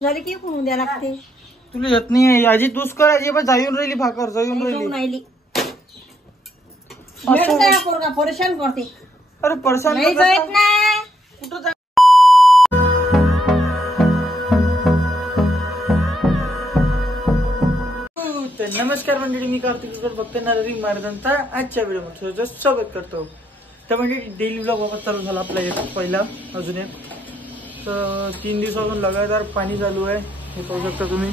झाले की कोण द्या लागते तुला येत नाही आजी तूच कर आजी पण जाऊन राहिली भाकर जाऊन राहिली पोरगा परेशान करते अरे परेशान नाही जात ना कुठं जा नमस्कार मंडळी मी कार्तिक फक्त नररी महाराजांचा आजच्या व्हिडिओमध्ये स्वागत करतो. तर म्हणजे डेली व्लॉग वापस चालू झाला आपला एक पहिला अजून एक. तर 3 दिवसापासून लगातार पाणी चालू आहे. हे पाहू शकता तुम्ही.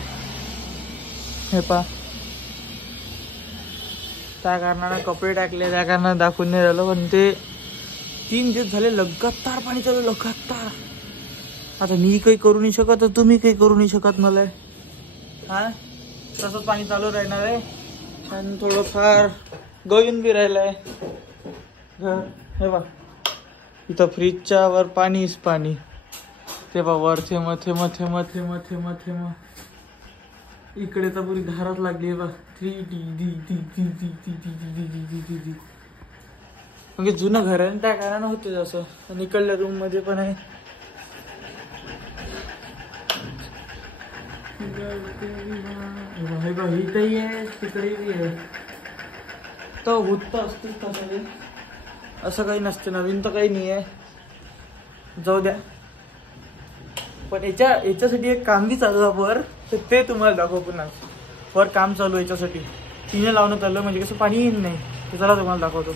हे पहा त्या कारणानं कपडे टाकले त्या कारणानं दाखवून नाही राहिलं पण ते 3 दिवस झाले लगातार पाणी चालू लगातार. आता मी काही करू नाही शकत तर तुम्ही काही करू नाही शकत मला. हा तसंच पाणी चालू राहणार आहे आणि थोडंफार गळून बी राहिलं आहे. हे बा इथं फ्रीजच्या वर पाणीच पाणी. ते बा वर थेंब थेंब थेंब थेंब थेंब थेंब. इकडे तर पुरी धाराच लागली बा. 3D म्हणजे जुनं घर आहे त्या कारणानं होते असं. आणि इकडल्या रूम मध्ये पण आहे. इथंही आहे तिकडे बी आहे. तर होत असतेच तसं असं काही नसते. नवीन तर काही नाही आहे जाऊ द्या. पण याच्यासाठी एक काम बी चालू आहे वर. तर ते तुम्हाला दाखव पुन्हा. वर काम चालू आहे याच्यासाठी. तिने लावण्यात आलं म्हणजे कसं पाणी येईल नाही. ते चला तुम्हाला दाखवतो.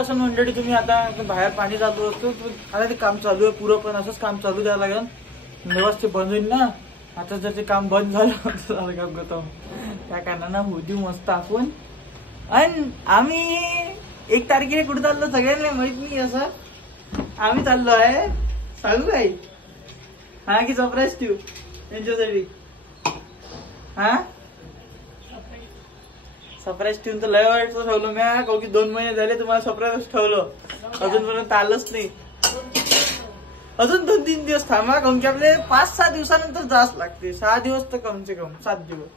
असं मंडळी तुम्ही आता बाहेर पाणी चालू असतो आता ते काम चालू आहे पुरं पण असंच काम चालू द्यावं लागेल. व्यवस्थित बंद होईल ना. आता जर ते काम बंद झालं तर काम करतो त्या कारणानं होऊ देऊ मस्त आपण. आणि आम्ही 1 तारखेला कुठे चाललो सगळ्यांना माहित नाही. असं आम्ही चाललो आहे सांगू काय हा की सरप्राईज ठेवू त्यांच्यासाठी. हा सरप्राईज ठेवून तर लय वाईट ठेवलं मी. कारण की 2 महिने झाले तुम्हाला सरप्राईज ठेवलं अजूनपर्यंत आलंच नाही. अजून 2-3 दिवस थांबा. कारण की आपले 5-6 दिवसानंतर जास्त लागते. 6 दिवस तर कम से कम 7 दिवस.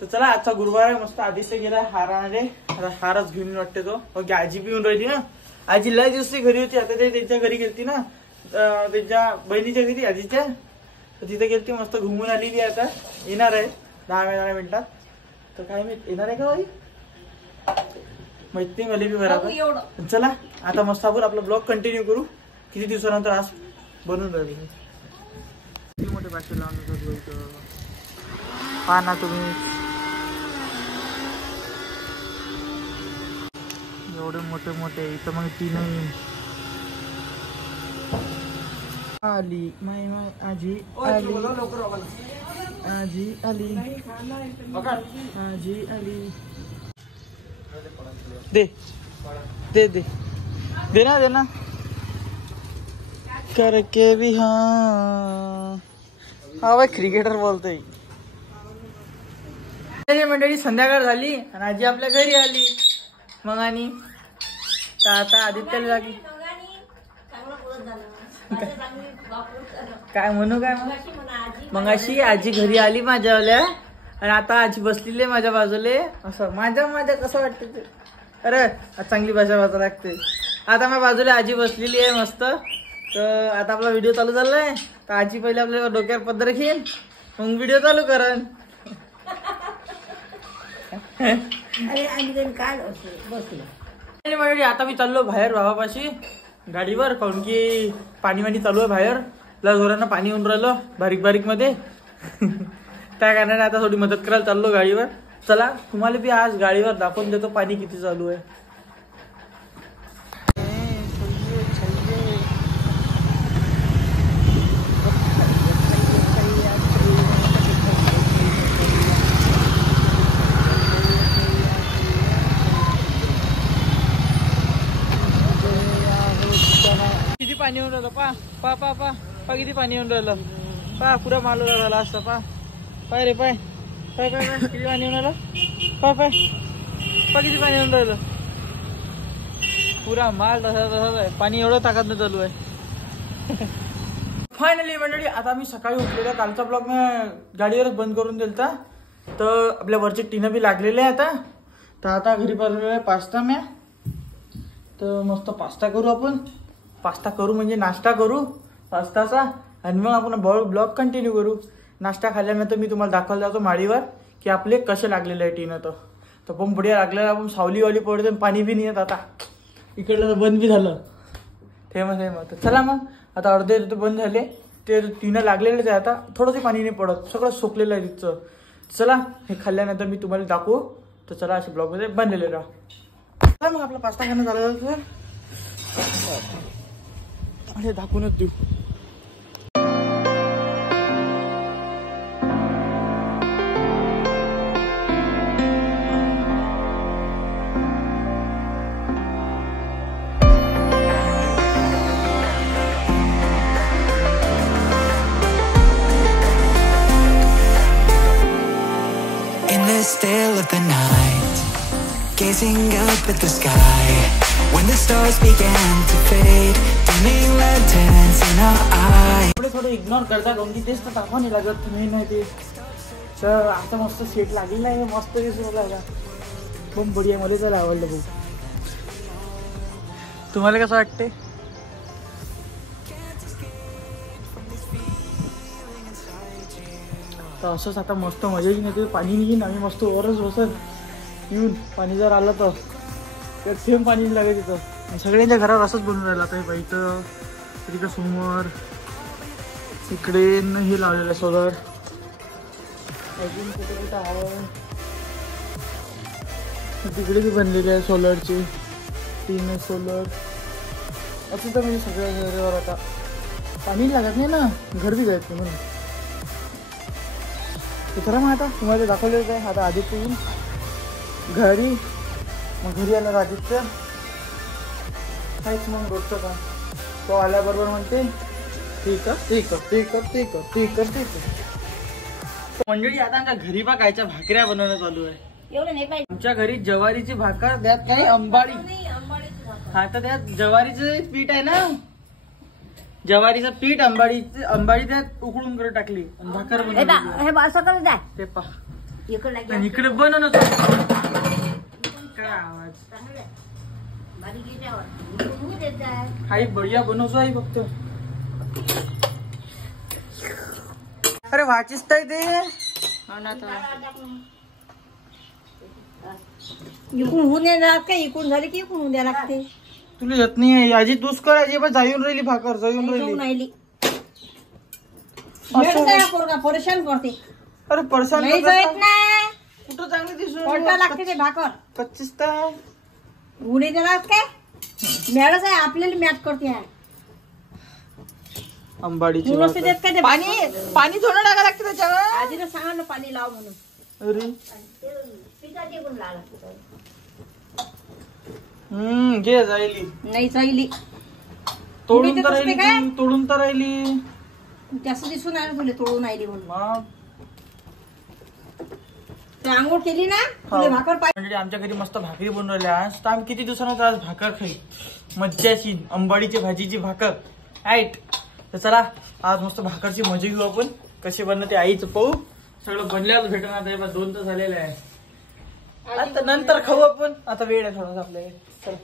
तर चला आजचा गुरुवार आहे. मस्त आदित्य गेला हाराने. आता हारच घेऊन वाटते तो. की आजी पिऊन राहिली ना. आजी लय दिवस घरी होती. आता ते त्यांच्या घरी गेलती ना त्यांच्या बहिणीच्या घरी आजीच्या. तर तिथे गेलती मस्त घुमून आलेली. आता येणार आहे 10 मिनिटात. तर काय माहित येणार आहे का बाई माहित नाही मला बी बरोबर. चला आता मस्त आपण आपला ब्लॉग कंटिन्यू करू. किती दिवसानंतर आज बनवून राहिली. किती मोठे पाचशे लावून पहा ना तुम्ही. एवढे मोठे मोठे इथं मग 3 आली माय माय आजी आली आजी आली आजी आली. दे दे दे देना देना करके भी. हाँ भाई क्रिकेटर बोलतोय. मंडळी संध्याकाळ झाली आणि आजी आपल्या घरी आली. मग आणि आता आदित्यला लागली काय म्हणू काय मग अशी आजी घरी आली माझ्यावाल्या. आणि आता आजी बसलेली माझ्या बाजूले. असं माझ्या कसं वाटतं ते. अरे चांगली भाषा वाचा लागते. आता माझ्या बाजूला आजी बसलेली आहे मस्त. तर आता आपला व्हिडिओ चालू झालाय. तर आजी पहिले आपल्या डोक्यावर पदर घेईन मग व्हिडिओ चालू करन. आता मी चाललो बाहेर भावापाशी गाडीवर. काऊन की पाणी चालू आहे बाहेर. लय जोरानं पाणी येऊन राहिलं बारीक बारीक मध्ये. त्या कारणाने आता थोडी मदत करायला चाललो गाडीवर. चला तुम्हाला बी आज गाडीवर दाखवून देतो पाणी किती चालू आहे. किती पाणी येऊन राहिलं पा पा पा पा पा किती पाणी येऊन राहिलं पा. पुरा माल झाला असता पा. पाय रे पाय पाय पाय पाय किती पाणी येऊन राहिलं. पाय पाय पा किती पाणी येऊन राहिलं. पुरा माल तसाच आहे. पाणी एवढं ताकद चालू आहे. फायनली मंडळी आता मी सकाळी उठलेला. कालचा ब्लॉग मी गाडीवरच बंद करून दिलता. तर आपल्या वरचे टीनं बी लागलेले आहे आता. तर आता घरी बनवलेला आहे पास्ता म्या. तर मस्त पास्ता करू आपण. पास्ता करू म्हणजे नाश्ता करू पास्ताचा. आणि मग आपण ब्लॉग कंटिन्यू करू. नाश्ता खाल्ल्यानंतर मी तुम्हाला दाखवायला जातो माळीवर की आपले कसे लागलेले आहे टीनं. तर पण बढिया लागलेलं. आपण सावलीवाली पडते पाणी बी नाही येत आता. इकडलं बंद बी झालं. फेमस आहे मग. चला मग आता अर्धे बंद झाले. ते टीनं लागलेलेच आहे आता. थोडंसं पाणी नाही पडत. सगळं सोकलेलं आहे तिथचं. चला हे खाल्ल्यानंतर मी तुम्हाला दाखवू. तर चला असे ब्लॉगमध्ये बनलेले राहा. चला मग आपला पास्ता खाणं झालं तर अरे दाखवूनच देऊ. Still of the night, gazing up at the sky, when the stars began to fade, dimming lanterns in our eyes. थोडं इग्नोर करता कोणती तेच तर दाखवा नाही लागत. तुम्ही नाही ते. तर आता मस्त सेट लागेल नाही. मस्त दिसून लागा. खूप बढिया. मला तर आवडलं भाऊ. तुम्हाला कसं वाटते? तर असंच आता मस्त मजा येईल. नाही पाणी येईन. आम्ही मस्त वरच बसत येऊन पाणी जर आलं तर थेंब पाणी लागेल तिथं. सगळ्यांच्या घरावर असंच बनवून राहिलं आता. हे इथं तिकडे समोर इकडे हे लावलेलं आहे सोलर. अजून कुठे कुठं आहे तिकडे बी बनलेले आहे सोलरचे. 3 सोलर असं तर म्हणजे सगळ्या घरावर आता पाणी लागत नाही ना. घर बी जायचं म्हणून. तर खरं मग आता तुम्हाला दाखवलेलं आहे. आता आदित्य येईल घरी. मग घरी आल्यावर आदित्य काहीच मग रोजचं का तो आल्याबरोबर म्हणते ते कर ते कर ते कर ते कर ते कर ते कर. मंडळी आता आमच्या घरी बा कायच्या भाकऱ्या बनवणं चालू आहे. एवढं नाही पाहिजे. आमच्या घरी ज्वारीची भाकर. त्यात काय अंबाडी. हा तर त्यात ज्वारीचं पीठ आहे ना. ज्वारीचं पीठ अंबाडी त्यात उकळून करून टाकली. भाकर बनवली. हे स्वतः जाय ते पहा इकडे बनवणं काय आवाज. काही बढिया बनवतो आहे फक्त. अरे वाचिस ते इकून होऊन जात का. इकून झाले की इकून होऊन द्या लागते. तुला येत नाही आजी. तूच करायची पण जाऊन राहिली भाकर. जाऊन राहिली. पोरगा परेशान करते. अरे परेशान नाही जात ना. कुठं चांगली दिसून पलटा लागते ते भाकर. कच्चीच तर उडे देणार काय. मॅडच आहे आपल्याला मॅच करते आहे. अंबाडीची पाणी थोडं टाका लागते त्याच्यावर. आजीला सांगा ना पाणी लाव म्हणून. अरे घे जायली. नाही जाईली. तोडून तर राहिली. जास्त दिसून आलं तुला तोडून आली म्हणून. मग ते आंघोळ केली ना. तुला भाकर म्हणजे आमच्या घरी मस्त भाकरी बनवल्या. आज तर आम्ही किती दिवसांना आज भाकर खाई. मज्जाची अंबाडीची भाजीची भाकर राईट. तर चला आज मस्त भाकरची मजा घेऊ आपण. कशी बनवते आईचं पाहू. सगळं बनल्यावर भेटणार. 2 तास झालेले आहे. आता नंतर खाऊ आपण. आता वेळ आहे थोडासा आपल्याला. चला.